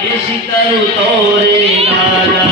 करू तोरे गाना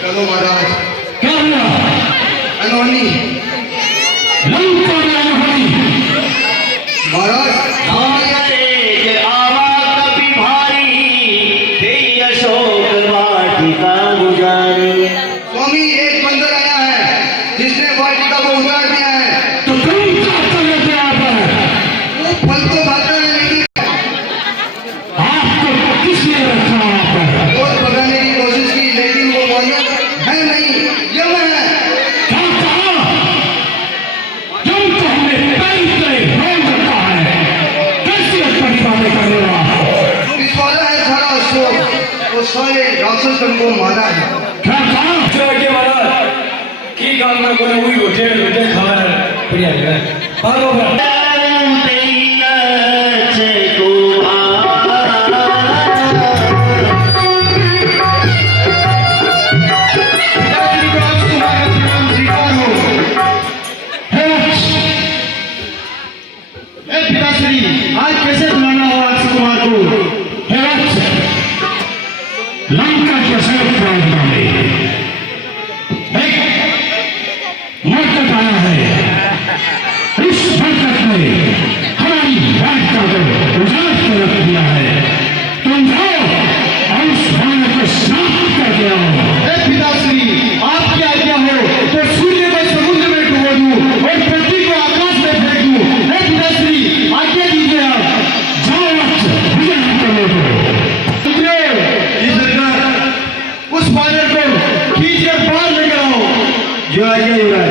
चलो महाराज क्या हुआ अनहोनी लंका में अनहोनी महाराज कभी भारी अशोक वाटिका गुजारी। स्वामी एक बंदर आया है जिसने वाटिका को उजाड़ दिया है। तो तुम क्या कर लेते यहाँ पर? वो फल तो खाता है लेकिन आपको किसने रखा वहाँ पर? बहुत भगाने की कोशिश की लेकिन वो मोहम्मद है नहीं, यम है। क्या कहा? यम तो हमें पहले रोक रखा है, कैसे बड़ी बातें करने वाला? इस वाला है सारा अशोक, वो सारे राक्षस को मारा है। क्या कहा? के महाराज की काम में कोई हुई रोटे खबर बढ़िया है पागो आज कैसे बुलाना हो राजकुमार को? लंका के सड़क प्रांत में मरकत आया है। इस मरकत में हमारी वाटिका को उजाड़ कर रख दिया है। तुम जाओ और उस मानव को समाप्त कर दिया हो। पिताश्री आपकी आज्ञा हो तो सूर्य को समुद्र में डुबो दूं और पृथ्वी को आकाश में फेंक दूं। पिताश्री आज्ञा दीजिए आप जाओ विजय करने दो। उस बानर को खींच कर बाहर लेकर आओ। जो आज्ञा युवराज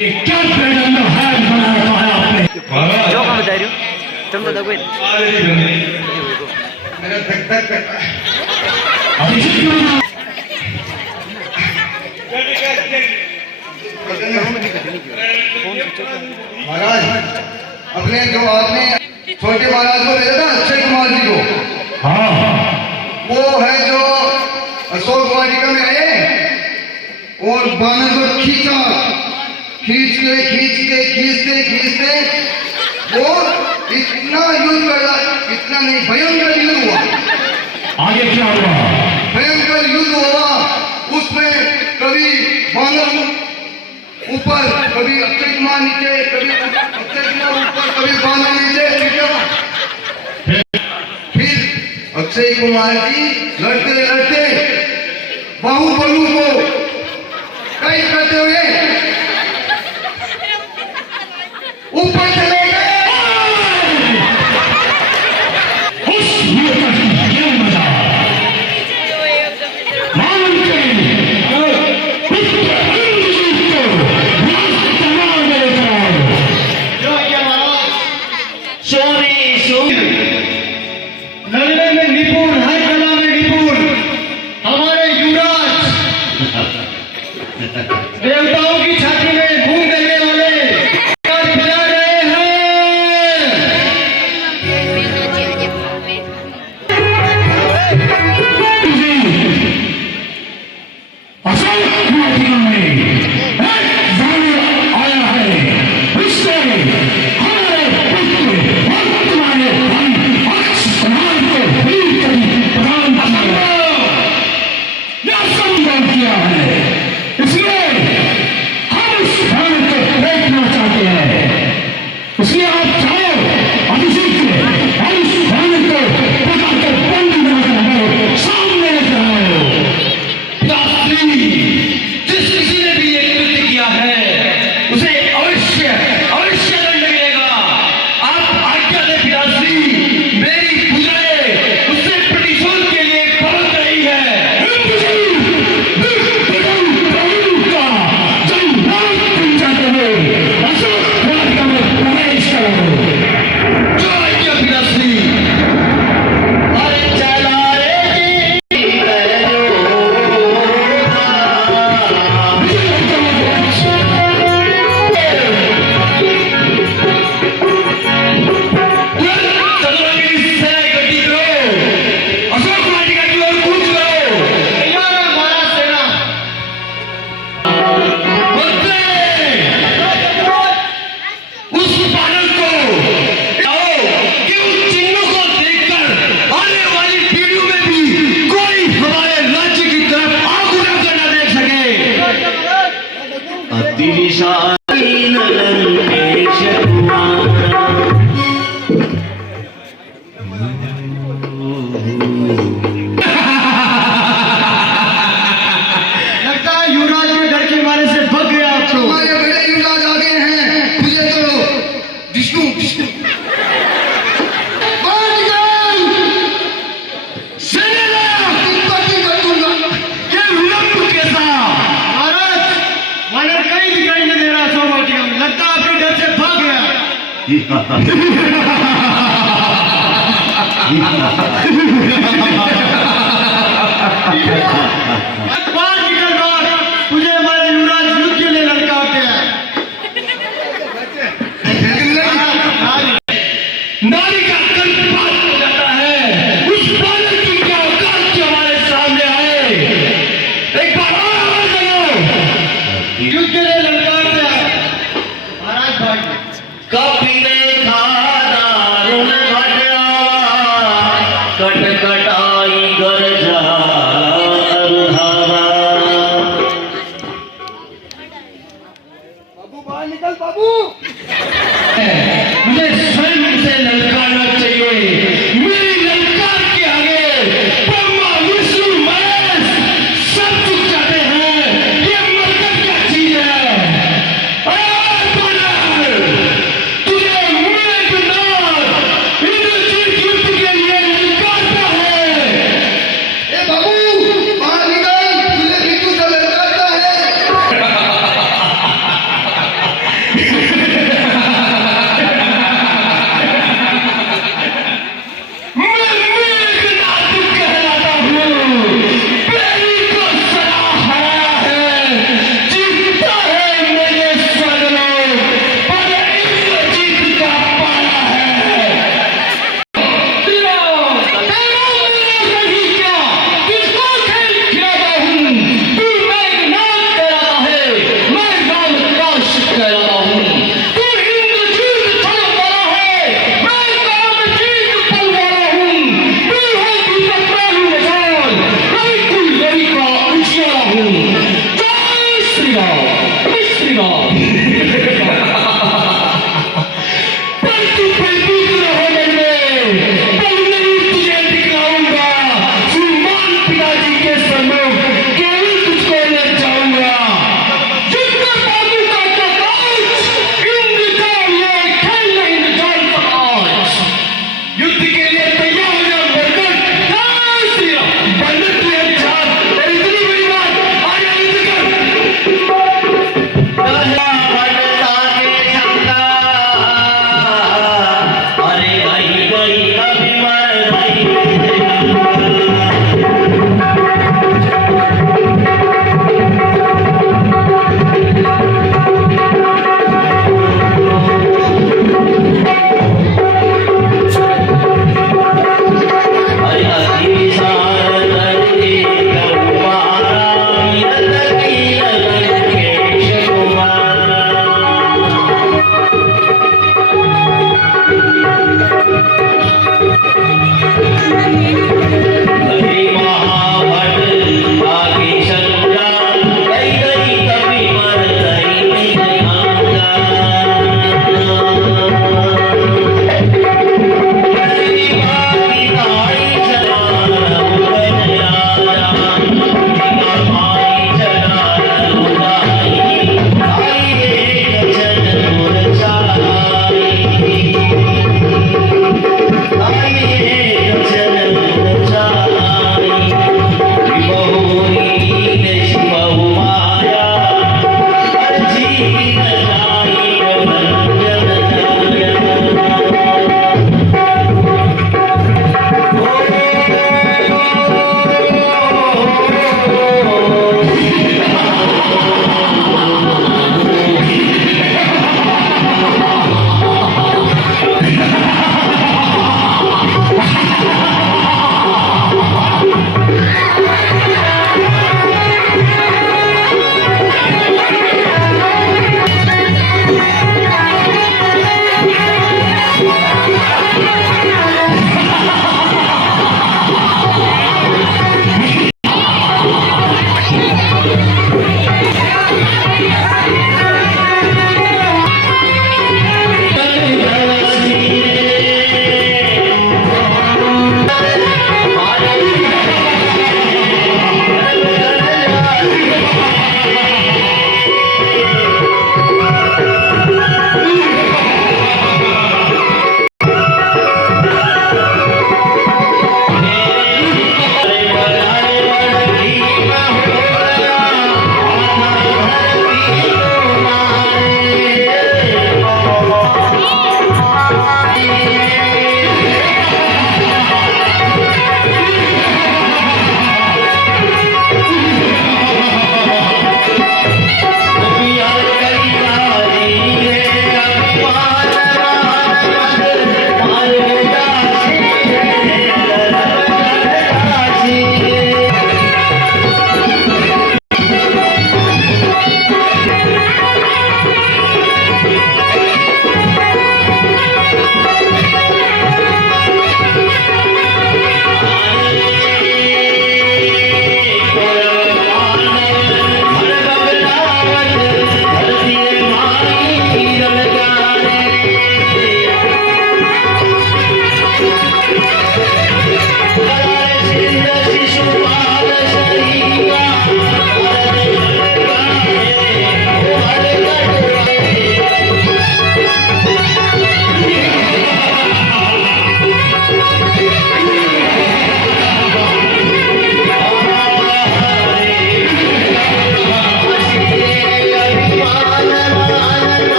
ये क्या पैगंबर है बना रखा है आपने? जो काम बता रही हो तुम तो देखो मेरा धक धक करता है। महाराज अपने जो आपने छोटे महाराज को भेजा था अक्षय कुमार जी को, हाँ वो है जो अशोक वाटिका में आए और बानर को खींचते वो इतना युद्ध लड़ा, इतना नहीं भयंकर युद्ध हुआ। आगे क्या हुआ? भयंकर युद्ध हुआ। उसमें कभी बानर ऊपर, कभी अक्षय कुमार नीचे, कभी अक्षय कुमार ऊपर, कभी बानर नीचे। फिर अक्षय कुमार जी लड़ते लड़ते बाहुबली को देवताओं की छाती में घूम देने वाले और खिला रहे हैं। अशोक वाटिका में एक वानर आया है। इससे हमारे पुत्र और तुम्हारे धन अक्ष कुमार को भी कभी प्रदान किया है। इसलिए हम उस वानर को देखना चाहते हैं। इसलिए आप जाओ अभिषेक और उस वानर को पकड़कर बंद बनाकर हमारे सामने लेकर आओ। जिस किसी ने भी एक कृत्य किया है उसे अवश्य अवश्य दंड मिलेगा। आप आज्ञा दे पिताश्री, मेरी पूजाएं उससे प्रतिशोध के लिए पहुंच रही है। अरे चला रे जी चतुरंगी सेना इकट्ठी करो, अशोक वाटिका की ओर कूच करो। तैयार है हमारा सेना। उस बानर को आओ कि उस चिन्हों को देखकर आने वाली पीढ़ियों में भी कोई हमारे राज्य की तरफ आंख उठाकर न देख सके। अतिशाली लंकेश कुमार लगता है युवराज के डर के मारे से भग गया आप लोग। हमारे बड़े युवराज आ गए हैं, मुझे तो विष्णु विष्णु उत्पत्ति कर दूंगा। ये विलंब कैसा? महाराज, वानर कहीं दिखाई नहीं दे रहा। अशोक वाटिका में लगता है आपके डर से भाग गया। बाहर निकल बाहर, तुझे हमारे युवराज युद्ध के लिए ललकारते हैं। नारी का कंठपात हो जाता है। उस बालक की क्या औकात जो हमारे सामने आए। एक बार और आवाज लगाओ, युद्ध के लिए ललकारते हैं। महाराज भाई कपिले खादारुण घटना कटकटाई गरजा अरुधावा। बाबू बाहर निकल बाबू। मुझे स्वयं से ललकारना चाहिए। मेरी ललकार के आगे ब्रह्मा विष्णु महेश सब चुक जाते हैं। ये मरकत क्या चीज है?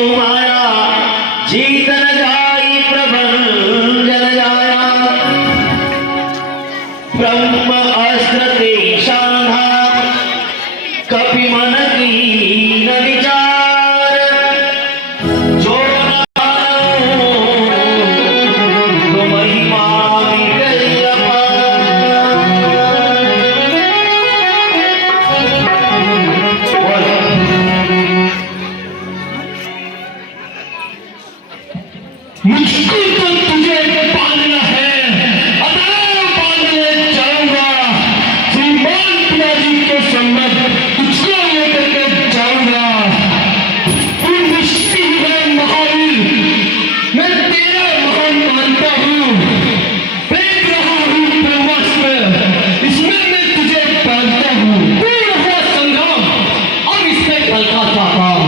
मोह माया जीत न जाई प्रभंजन जाया ब्रह्म अस्त्र तेषाधा कपि मन कीन विचार जो न मानो तो महिमा मिटई अपार। मुझको तो तुझे पालना है, अतः पालने जाऊंगा। श्रीमान पिताजी के सम्मत तुझको लेकर के जाऊंगा। तू निश्चित है महावीर, मैं तेरा महान मानता हूँ। फेंक रहा हूँ ब्रह्मास्त्र, इसमें मैं तुझे पालता हूँ। पूर्ण हुआ संग्राम, अब इसमें फल का साकार।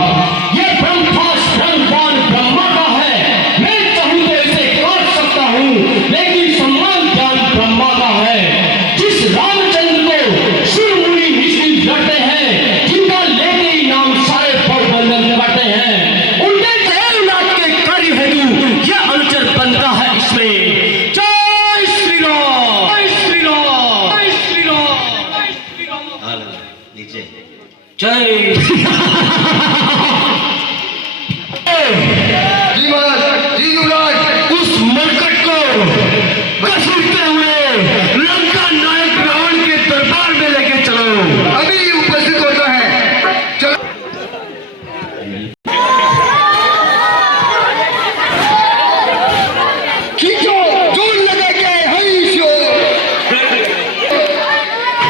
यह ब्रह्मास्त्र ब्रह्मांड ब्रह्मा का है। मैं चाहूं तो इसे काट सकता हूं, लेकिन सम्मान ज्ञान ब्रह्मा का है। जिस रामचंद्र को शिरोमणि ऋषि लड़ते हैं, जिनका लेते ही नाम सारे बंधन करते हैं, उनके जयनाथ के कार्य हेतु यह अनुचर बनता है इसमें। जय श्री राम, जय श्री राम, जय श्री राम। नीचे जय जी महाराज, जी युवराज। उस मरकट को घसीटते हुए लंका नायक रावण के दरबार में लेके चलो। अभी उपस्थित होता है, चलो। खींचो, जोर लगा के हई शो।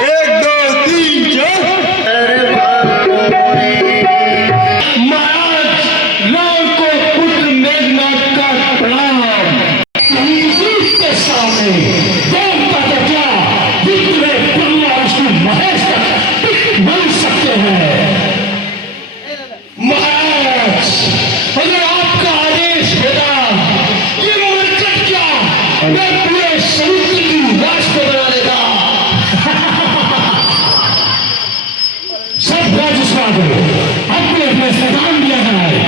1 2 3 महाराज राम को पुत्र मेघनाथ का प्रणाम। के सामने देवता तो क्या, विद्र ब्रह्मा विष्णु महेश तक बन सकते हैं। महाराज अगर आपका आदेश होगा, ये मरकट क्या, मैं पूरे समुद्र की लाश को बना देता। सब राजस्व को अपने अपने स्थान दिया जाए।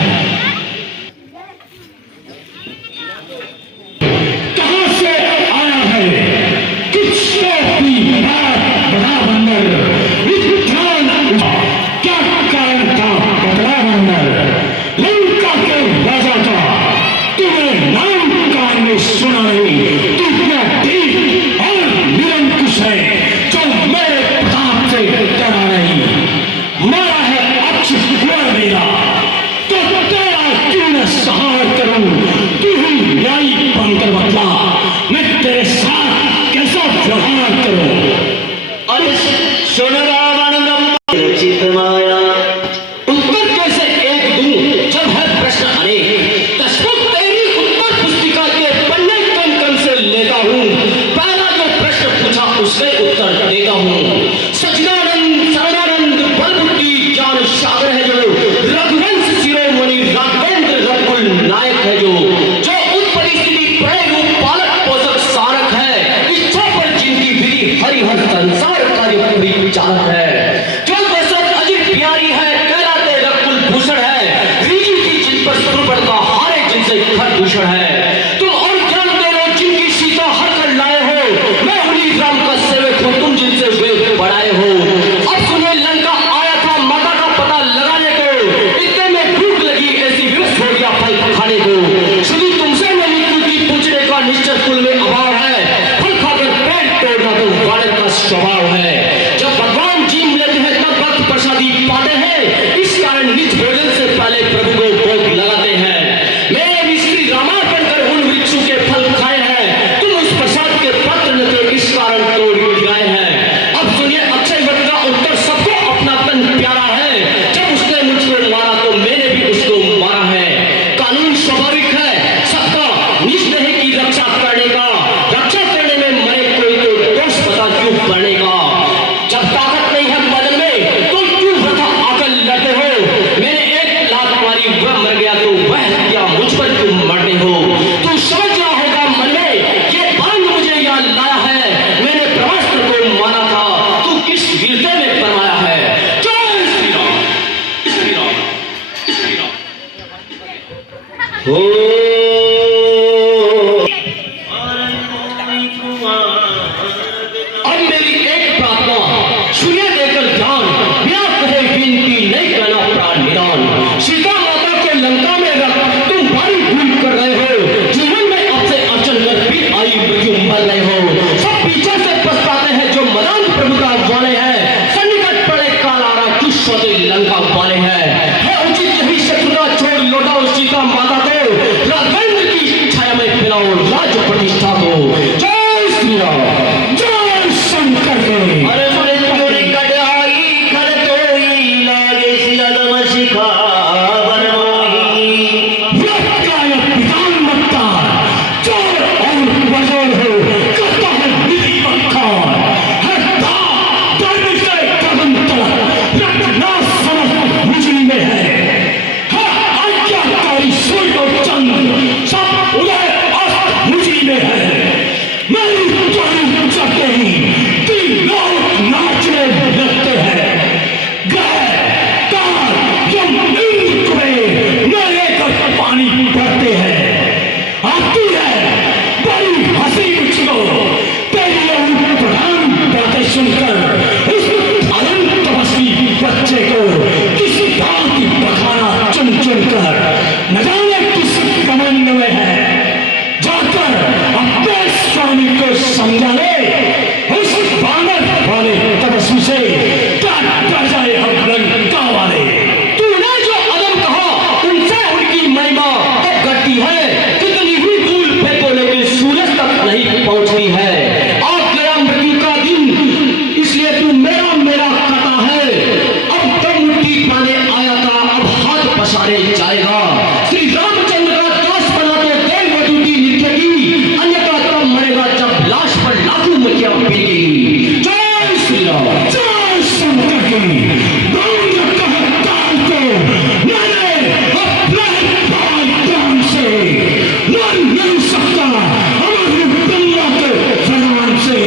कहां से आया है, किसको भी बड़ा बंदर विद्वान, क्या कारण था बड़ा बंदर। लंका के राजा का तुम्हें नाम कान में सुना नहीं। तू इतना ठीक और निरंकुश है जो मेरे प्रताप से डरा नहीं। मारा है अक्षित कुंवर मेरा, तो तेरा क्यों न सहार करूं। तू ही न्यायी बनकर बतला, मैं तेरे साथ कैसा व्यवहार करूं। अरे सुन रावण ब्रह्मा रचित माया उत्तर कैसे एक दूं जब है प्रश्न अनेक। तस्वीर तेरी उत्तर पुस्तिका के पन्ने क्रम क्रम से लेता हूँ। पहला जो प्रश्न पूछा उसके उत्तर देता हूँ। सचिदानंद शरणानंद बलबुद्धि ज्ञान सागर है जो, रघुवंश शिरोमणि राघवेंद्र रघुकुल नायक है जो उत्पत्ति स्थिति प्रलय रूप पालक पोषक सारक है। इच्छा पर जिनकी विधि हरिहर संसार कार्य पूरी चालक है। जो दशरथ अजित प्यारी है, कहलाते रघुकुल भूषण है। रीजी की जिन पर सुरबड़ का हारे जिनसे खर दूषण है। तुम और जानते हो जिनकी सीता हर कर लाए हो, मैं उन्हीं राम का सेवक हूँ तुम जिनसे वेद बढ़ाए हो। अब सुनिए, लंका आया था माता का पता लगाने को, इतने में भूख लगी ऐसी विवश हो गया फल खाने को। शुरू तुमसे नहीं क्योंकि पूछने का निश्चय कुल में अभाव है। फल खाकर पेट तोड़ना तो वाणिज्य का स्वभाव है। जब भगवान जीम लेते हैं तब भक्त प्रसादी पाते हैं, इस कारण निज भोजन से पहले प्रभु को भोग लगाते हैं। मेरे भी श्री रामा बनकर उन वृक्षों के फल खाए हैं, तुम उस प्रसाद के पत्र न थे इस कारण तोड़ गिराए हैं। अब सुनिए, अक्षय वट का उत्तर सबको अपना तन प्यारा है। जब उसने मुझको मारा तो मैंने भी उसको मारा है। कानून हो अब मेरी एक प्रार्थना सुने देकर जान, बिना कहे विनती नहीं करना प्राण निदान। सीता माता के लंका में रख तुम भारी भूल कर रहे हो, जीवन में आपसे अड़चन कर फिर आई मृत्यु मर रहे हो। सब पीछे से पछताते हैं जो मदान प्रभु का वाले हैं, सन्निकट पड़े कालारा किस सौदे लंका वाले हैं। है उचित यही शत्रुता छोड़ लौटाओ सीता माता को, राघवेंद्र की छाया में फैलाओ राज प्रतिष्ठा को। जय श्री राम, जय शंकर देव। अरे मृत्यु निकट आई खर तोई, लागे सियादम शिखा बन मोही। व्यक्ताय पितान मत्ता, चोर और बजोर हो, करता है विधि बखार। है धर्म से कदम तलक, रखना समस्त मुझी में है आज्ञाकारी सूर्य और चंद्र, सब उदय अस्त मुझी में है। मेरी ध्वनि चढ़ते ही तीन लोग नाचने लगते हैं। ग्रह काल यम इंद्र को मेरे कर पानी भरते हैं। आती है बड़ी हंसी मुझको तेरी और प्रधान बातें सुनकर, इस अनंत तपस्वी बच्चे को किसी गांव की बखाना चुन चुन कर, न जाने किस कमंड में है, जाकर अपने स्वामी को समझा ले। उस बानर वाले तपस्वी से क्या डर जाए हम लंका वाले। तूने जो अदम कहा उनसे उनकी महिमा तब घटती है, कितनी भी धूल फेंको लेकिन सूरज तक नहीं पहुंचती है। आ गया मृत्यु का दिन, इसलिए तू मेरा मेरा कहता है। अब तब मुक्ति पाने आया था, अब हाथ पसारे जाएगा। श्री रामचंद्र का दास बना तो देव वधूटी नित्य की, अन्यथा तब मरेगा जब लाश पर लाखों मक्खियां पीकेगी। जय श्री राम, जय शंकर की बांध रखा है काल को मैंने अपने भाई प्राण से। लड़ नहीं सकता हमारे ब्रह्मा के फरमान से।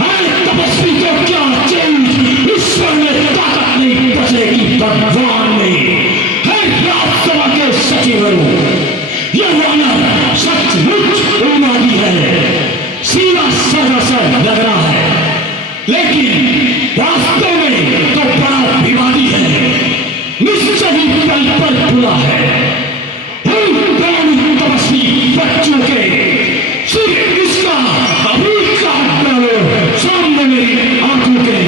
है तपस्वी को क्या चीज, ईश्वर में ताकत नहीं बचेगी भगवान में। है राजसभा के सचिव, यह वानर सचमुच उन्मादी है। सीधा साधा सा लग रहा है, लेकिन वास्तव में तो बड़ा विवादी है। निश्चय ही पल पर खुला है। उन प्राणी तपस्वी बच्चों के सिर्फ इसका अभी काट डालो सामने मेरी आंखों के।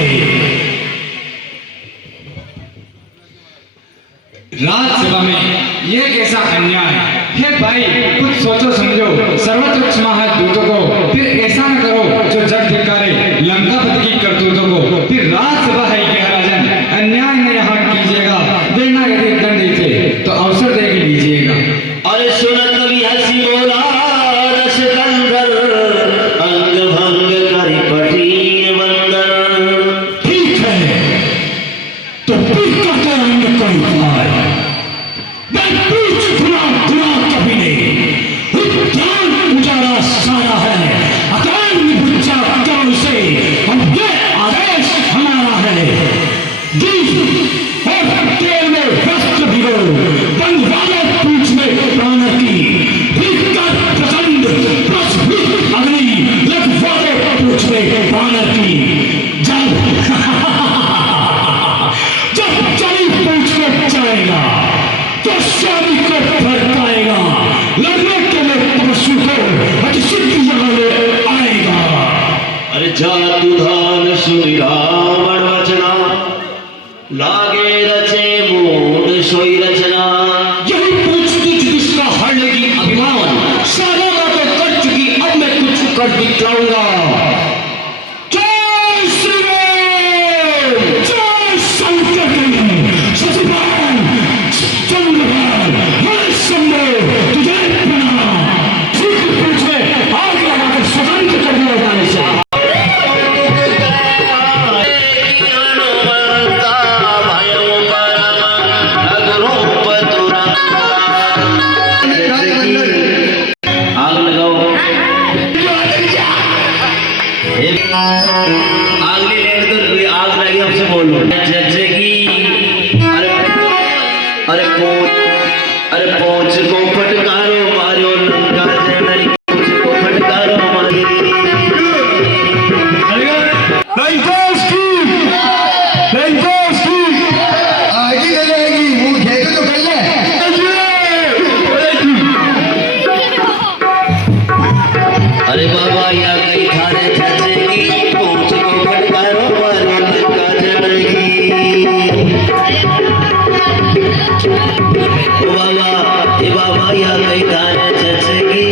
राज्यसभा में ये कैसा अन्याय है भाई, कुछ सोचो समझो। सर्वोच्च महादूतों को फिर ऐसा न करो जो जग धिक्कारे लंकापति की करतूतों को। फिर राज्यसभा है क्या राजन, अन्याय न यहाँ कीजिएगा, देना यदि दंड देते तो अवसर दे के लीजिएगा। अरे सुन कवि हंसी बोला रस कंदर, अंग भंग करी पटी बंदर। ठीक है तो फिर कहते हैं कोई उपाय। मैं पूछ खुला खुला कभी नहीं, उद्यान उजाला सारा है, अकाल निभुजा कौन से, अब ये आदेश हमारा है। दीप और तेल में वस्त्र भिगो, बनवा लो पूछ में प्राण की। भीतर प्रचंड प्रस्फुट अग्नि लगवा दो पूछ में प्राण की। जब चली पूछ में जाएगा तो स्वामी को भड़काएगा, लड़ने के लिए तपस्वी को अतिसिद्धि यहाँ ले आएगा। अरे जातु धान सुनि रावण वचना, लागे रचे मूड सोई रचना। यही पूछती जिसका हर लेगी अभिमान, सारा बातें कर चुकी अब मैं कुछ कर दिखलाऊंगा। जय श्री राम, जय शंकर की सचिवान चंद्रभान, हरे शंभो तुझे प्रणाम। ठीक पूछे आग लगाकर स्वतंत्र कर दिया जाने से। हनुमंता भयो परम अगरूप तुरंता। आग लगाओ। बाबा या कई थाने चचगी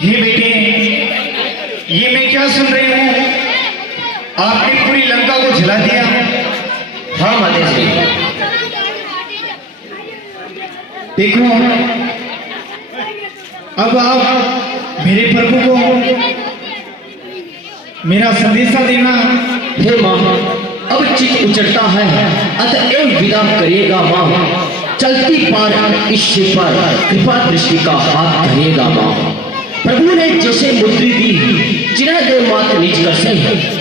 हे बेटे, ये मैं क्या सुन रही हूँ? आपने पूरी लंका को जला दिया। हाँ माता जी। देखो, अब आप मेरे प्रभु को मेरा संदेशा देना। हे माँ, अब चित उचटता है, अतएव विदा करिएगा माँ। चलती पार इस शिव पर कृपा दृष्टि का हाथ धरिएगा माँ। प्रभु ने जैसे मुद्री दी, चिन्ह दे मात निज कर से,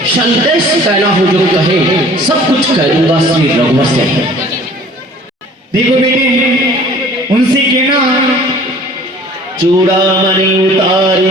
संदेश कहना हो जो कहे, सब कुछ कह दूंगा श्री रघुवर से। देखो बेटे, उनसे कहना चूड़ामणि उतारी